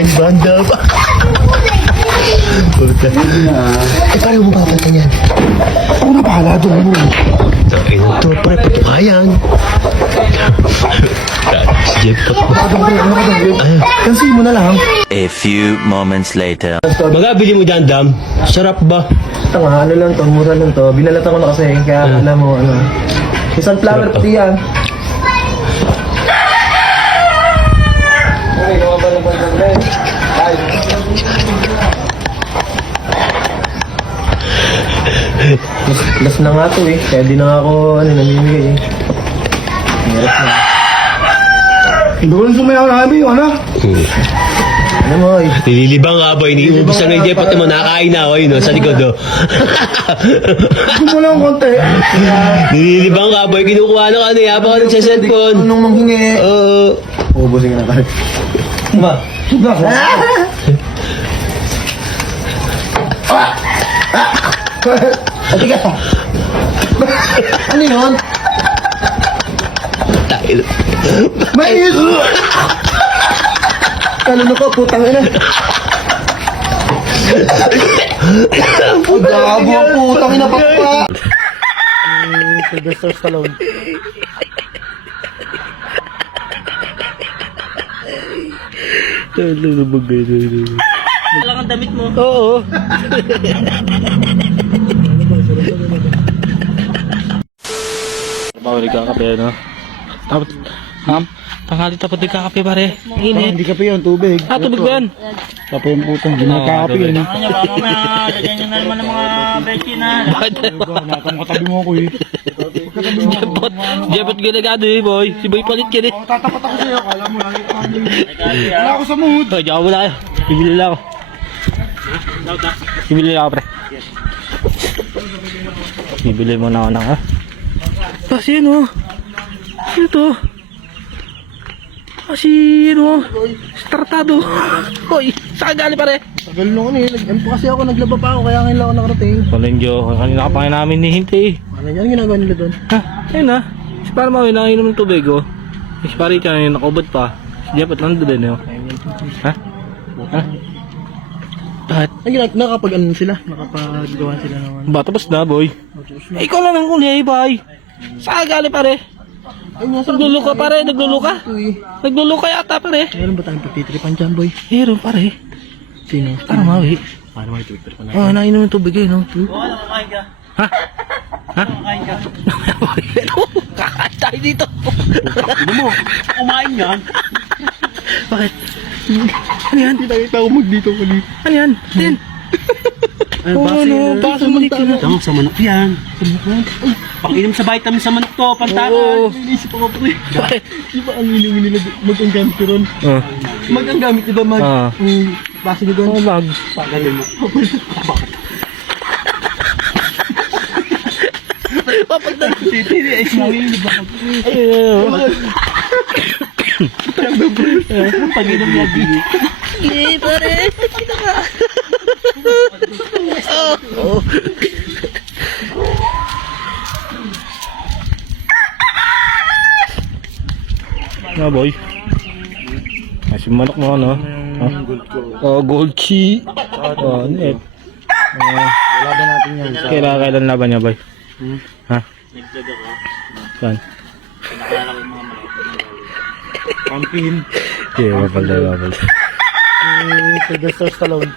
bahay ni Bandam. Paano mo papalitan yan? Ako na bahala doon mo. Ay, ito, pre, patukayan. Si Jeff, Cancel mo na lang. A few moments later. Magabili mo dyan, Dam. Sarap ba? Tanga, ano lang to, mura lang to. Binalatan ko na kasi, kaya alam mo, ano. Yung sunflower pati yan. Last na nga to eh, kaya di na ako, namimigay eh. Hirap na. Doon sumayaw namin yung ano? Ano mo eh? Nililibang ka, boy. Iniubos na ng Jeff. Pati mo, nakain na ako yun, no? Sa likod, no? Gusto mo lang konti. Nililibang ka, boy. Kinukuha ng ano, yapa ka ng sa cellphone. Nung manghingi. Oo. Ubusin ka na tayo. Ba? Atigas pa. Ano yun? Tayo. Mais! Ano ko, putang ina. Gabo ang putang ina pa. Sylvester Stallone. Wala kang damit mo. Oo. Bawal ka kape, no? Tapos, tanghali tapos di ka kape, pare. Init. Hindi kape yun, tubig. Tubig ba yan? Kape yung putang, hindi nakakape yun. Ano ba, mamaya, lagyan nyo na naman ng mga bechi na. Bakit? Katabi mo ako eh. Jebot ginagado eh, boy. Si boy palit yan eh. Tatapat ako sa'yo, kala mo lagi ka wala ako sa mood. Ay, diyan ka muna kayo. Bibili lang ako. Bibili lang ako, pre. Bibili mo na ako na, ha? Kasi ano? Ano to? Kasi ano? Startado. Hoy, saan galing pare? Tagal nung ano eh, kasi ako naglaba pa ako, kaya ngayon lang ako nakarating. Palengyo, kanina ka pa nga namin nihintay eh. Ano ginagawa nila doon? Ha? Ayun na. Si para mawin nakainom ng tubig oh. Si pare siya nakubad pa. Si Jeff at nandun din oh. Ha? Ha? Bakit? Nakapag ano sila? Nakapagawa sila naman. Ba, tapos na boy. Eh, ikaw lang ang kulay bay. Saan galing pare? Nagluluka pare, nagluluka. Nagluluka yata pare. Meron ba tayong pagtitripan dyan, boy? Meron pare. Sino? Para mawi. Paano may tuwik-tripan na? Oh, nainom ng tubig eh no. Ha? Ha? Kakain tayo dito. Ano mo? Kumain yan? Bakit? Ano yan? Hindi nakita ko dito kali. Ano yan? Tin. Base malik ka na. Sa manok yan. Pang-inom sa vitamin sa manok to, pantakan. Oo. Inisip ako pre. Bakit? Di ba ang inumin nila mag-ang gamit ko ron? Ah. Mag-ang gamit di ba mag... Base ko doon? Mag. Pagalin mo. Papagdan. Titiri ay sumingin di ba? Pag-inom niya di. Sige pare. Oh. Na boy. Kasi manok mo ano? Oh, gold key. Oh, net. Wala ba natin yan? Kailan laban niya, boy? Ha? Saan? Pampin. Yeah, mapal. Sylvester Stallone.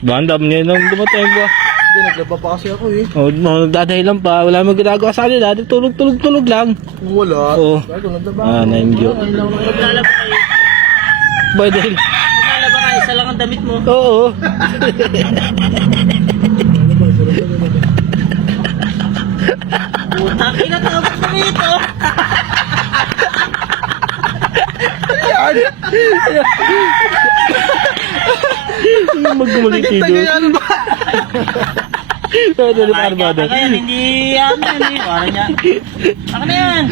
Bandam niya nang dumating ba? Hindi, naglaba pa kasi ako eh. Oh, nagdadahilan lang pa. Wala mo ginagawa sa kanila. Tulog lang. Wala. Oo. Bago naglaba. Ah, na-enjoy. Boy, dahil. Maglalaba ka, isa lang ang damit mo. Oo. Putang ina, tapos mo ito. Magkumalik dito. Ano ba? Ano na armada? Ngayon, hindi yan. Parang niya. Ako na yan.